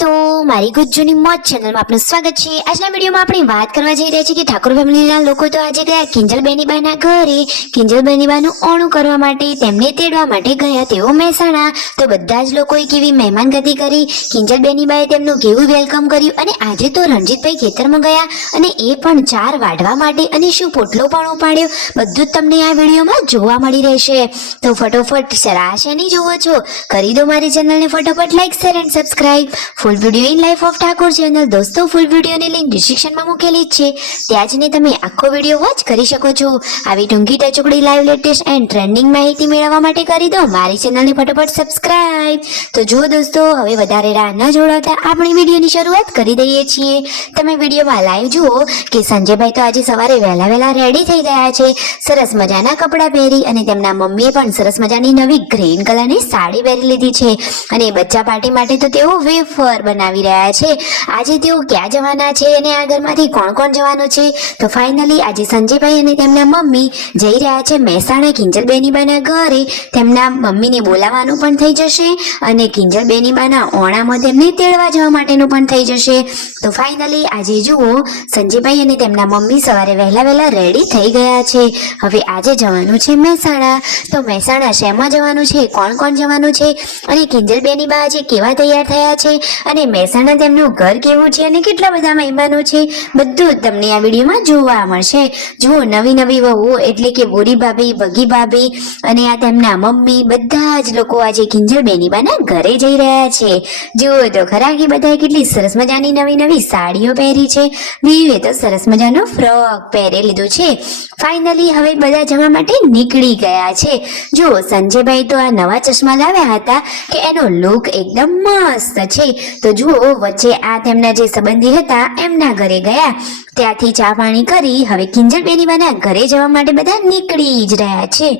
दोस्तों मारी गुज्जूनी मौज चैनल में आपનું સ્વાગત છે। આજના વિડીયોમાં આપણે વાત કરવા જઈ રહ્યા છીએ કે ઠાકોર ફેમિલીના લોકો તો આજે ગયા કિંજલ બેનીબાના ઘરે કિંજલ બેનીબાનું ઓણું કરવા માટે તેમને તેડવા માટે ગયા તેઓ મહેસાણા। તો બધા જ લોકોએ કેવી મહેમાનગતિ કરી, કિંજલ બેનીબાએ તેમનું કેવું વેલકમ કર્યું અને આજે તો રણજીતભાઈ ખેતરમાં ગયા અને એ પણ ચાર વાઢવા માટે અને શું પોટલો પણ ઉપાડ્યો, બધું જ તમને આ વિડીયોમાં જોવા મળી રહેશે। તો ફટોફટ શરાશની જોવો છો કરી દો મારી ચેનલને ફટોફટ like share and subscribe. Full video in life of Thakor channel દોસ્તો ફૂલ વિડીયોની લિંક ડિસ્ક્રિપ્શનમાં મૂકેલી જ છે, ત્યાં જઈને તમે આખો વિડીયો વોચ કરી શકો છો। આવી ટૂંકી ટચુકડી લાઈવ લેટેસ્ટ એન્ડ ટ્રેન્ડિંગ માહિતી મેળવવા માટે કરી દો મારી ચેનલને ફટોફટ સબસ્ક્રાઇબ। તો જો દોસ્તો હવે વધારે રાહ ન જોડાતા આપણે વિડીયોની શરૂઆત કરી દઈએ છીએ। તમે વિડીયોમાં લાઈવ જુઓ કે સંજયભાઈ તો આજે સવારે વહેલા રેડી થઈ ગયા છે, સરસ મજાના કપડાં પહેરી અને તેમના મમ્મીએ પણ સરસ મજાની નવી ગ્રીન કલરની સાડી પહેરી લીધી છે અને બચ્ચા પાર્ટી માટે તો તેઓ વેફર બનાવી રહ્યા છે। આજે તેઓ ક્યાં જવાના છે અને આ ઘરમાંથી કોણ કોણ જવાનું છે? તો ફાઇનલી આજે સંજયભાઈ અને તેમના મમ્મી જઈ રહ્યા છે મહેસાણા કિંજલ બેનીબાના ઘરે। તેમના મમ્મીને બોલાવવાનું પણ થઈ જશે અને કિંજલ બેનીબાના ઓણામાં તેમને તેડવા જવા માટેનું પણ થઈ જશે। તો ફાઇનલી આજે જુઓ સંજયભાઈ અને તેમના મમ્મી સવારે વહેલા રેડી થઈ ગયા છે। હવે આજે જવાનું છે મહેસાણા। તો મહેસાણા શેમાં જવાનું છે, કોણ કોણ જવાનું છે અને કિંજલ બેનીબા આજે કેવા તૈયાર થયા છે અને મહેસાણા તેમનું ઘર કેવું છે અને કેટલા બધા મહેમાનો છે, બધું તમને આ વિડીયોમાં જોવા મળશે। જુઓ નવી વહુઓ એટલે કે બોરી ભાભી, ભગી ભાભી અને આ તેમના મમ્મી બધા જ લોકો આજે કિંજલ બેનીબાના ઘરે જઈ રહ્યા છે। જુઓ તો ખરા કે બધાએ કેટલી સરસ મજાની નવી સાડીઓ પહેરી છે, વિવે તો સરસ મજાનો ફ્રોક પહેરી લીધું છે। ફાઇનલી હવે બધા જવા માટે નીકળી ગયા છે। જુઓ સંજયભાઈ તો આ નવા ચશ્મા લાવ્યા હતા કે એનો લુક એકદમ મસ્ત છે। તો જુઓ વચ્ચે આ તેમના જે સંબંધી હતા એમના ઘરે ગયા, ત્યાંથી ચા પાણી કરી હવે કિંજલ બેનીબાના ઘરે જવા માટે બધા નીકળી જ રહ્યા છે।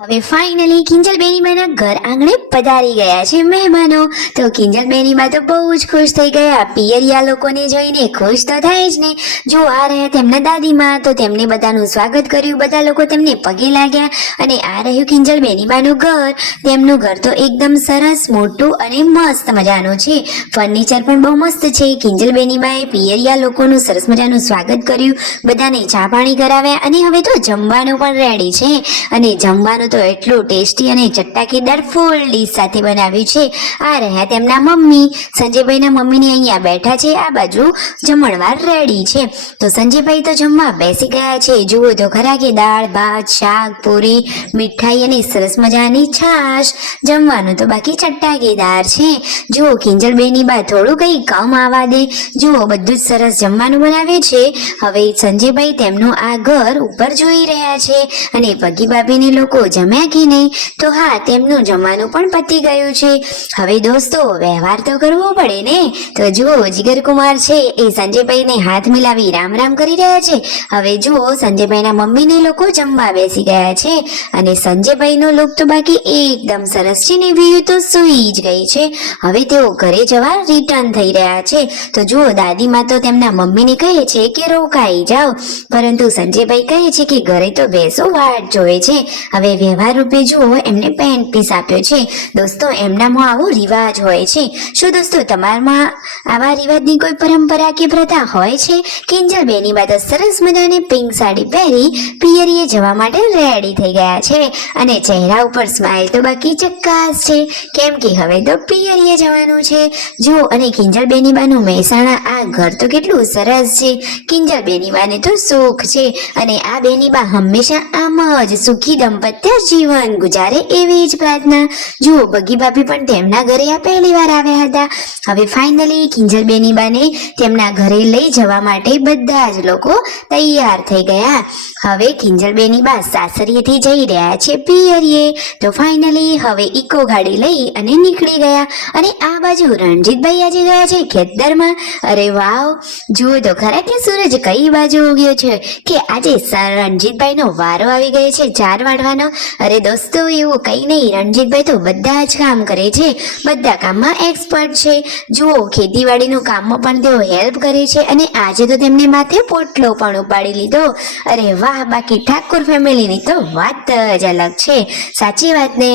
હવે ફાઇનલી કિંજલ બેનીબાના ઘર આંગણે પધારી ગયા છે મહેમાનો। તો કિંજલ બેનીબા તો બહુ જ ખુશ થઈ ગયા, પિયરિયા લોકોને જોઈને ખુશ તો થાય જ ને। જો આ રહ્યા તેમના દાદીમાં, તો તેમને બધાનું સ્વાગત કર્યું, બધા લોકો તેમને પગે લાગ્યા અને આ રહ્યું કિંજલ બેનીબાનું ઘર। તેમનું ઘર તો એકદમ સરસ મોટું અને મસ્ત મજાનું છે, ફર્નિચર પણ બહુ મસ્ત છે। કિંજલ બેનીબાએ પિયરિયા લોકોનું સરસ મજાનું સ્વાગત કર્યું, બધાને ચા પાણી કરાવ્યા અને હવે તો જમવાનું પણ રેડી છે અને જમવાનું તો એટલું ટેસ્ટી અને ચટાકેદાર ફૂલ ડીશ સાથે બનાવ્યું છે। આ રહ્યા તેમના મમ્મી, સંજયભાઈના મમ્મીને અહીંયા બેઠા છે, આ બાજુ જમણવાર રેડી છે। તો સંજયભાઈ તો જમવા બેસી ગયા છે। જુઓ તો ખરા કે દાળ ભાત, શાક, પૂરી, મીઠાઈ અને સરસ મજાની છાશ, જમવાનું તો બાકી ચટાકેદાર છે। જુઓ કિંજલ બેનીબા થોડું કઈ કમ આવા દે, જુઓ બધું જ સરસ જમવાનું બનાવ્યું છે। હવે સંજયભાઈ તેમનું આ ઘર ઉપર જોઈ રહ્યા છે અને પગી ભાભીને લોકો જમ્યા કે નહીં? તો હા, તેમનું જમવાનું પણ પતી ગયું છે। હવે દોસ્તો વ્યવહાર તો કરવો પડે ને। તો જુઓ જીગરકુમાર છે એ સંજયભાઈને હાથ મિલાવી રામ રામ કરી રહ્યા છે। હવે જુઓ સંજયભાઈના મમ્મીને લોકો જમવા બેસી ગયા છે અને સંજયભાઈનો લુક તો બાકી એકદમ સરસ છે ને વ્યૂ તો સુઈ જ ગઈ છે। હવે તેઓ ઘરે જવા રિટર્ન થઈ રહ્યા છે। તો જુઓ દાદીમાં તો તેમના મમ્મીને કહે છે કે રોકાઈ જાઓ, પરંતુ સંજયભાઈ કહે છે કે ઘરે તો બેસો, વાટ જોવે છે। હવે વ્યવહાર રૂપે જુઓ એમને પેન્ટ પીસ આપ્યો છે। દોસ્તો એમનામાં આવો રિવાજ હોય છે। શું દોસ્તો તમારામાં આવા રિવાજની કોઈ પરંપરા કે પ્રથા હોય છે? કિંજલ બેનીબા તો સરસ મજાની પિંક સાડી પહેરી પિયરીએ જવા માટે રેડી થઈ ગયા છે અને ચહેરા ઉપર સ્માઇલ તો બાકી ચક્કાસ છે, કેમ કે હવે તો પિયરીએ જવાનું છે। જુઓ અને કિંજલ બેનીબાનું મહેસાણા આ ઘર તો કેટલું સરસ છે। કિંજલ બેનીબાને તો સુખ છે અને આ બેનીબા હંમેશા આમ જ સુખી દંપત્ય જીવન ગુજારે એવી જ પ્રાર્થના। જુઓ બગી ભાભી પણ તેમના ઘરે આ પહેલી વાર આવ્યા હતા। હવે ફાઇનલી કિંજલ બેનીબાને તેમના ઘરે લઈ જવા માટે બધા જ લોકો તૈયાર થઈ ગયા। હવે કિંજલ બેનીબા સાસરીએથી જઈ રહ્યા છે પિયરીએ। તો ફાઇનલી હવે ઇકો ગાડી લઈ અને નીકળી ગયા અને આ બાજુ રણજીતભાઈ આજે ગયા છે ખેતરમાં। અરે વાવ, જુઓ તો ખરા કે સૂરજ કઈ બાજુ ઉગ્યો છે કે આજે રણજીતભાઈનો વારો આવી ગયો છે ચાર વાળવાનો. અરે દોસ્તો, એવું કઈ નહીં, રણજીતભાઈ તો બધા જ કામ કરે છે, બધા કામમાં એક્સપર્ટ છે. જુઓ, ખેતીવાડીનું કામમાં પણ તેઓ હેલ્પ કરે છે અને આજે તો તેમને માથે પોટલો પણ ઉપાડી લીધો. અરે વાહ, બાકી ઠાકોર ફેમિલીની તો વાત જ અલગ છે. સાચી વાત ને?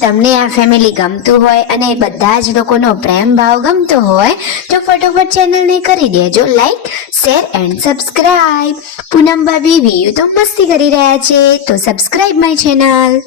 તમને આ ફેમિલી ગમતું હોય અને બધા જ લોકોનો પ્રેમ ભાવ ગમતો હોય તો ફટોફટ ચેનલને કરી દેજો લાઈક, શેર એન્ડ સબસ્ક્રાઇબ. પૂનમ ભાભી વ્યૂ તો મસ્તી કરી રહ્યા છે, તો સબસ્ક્રાઇબ માય ચેનલ.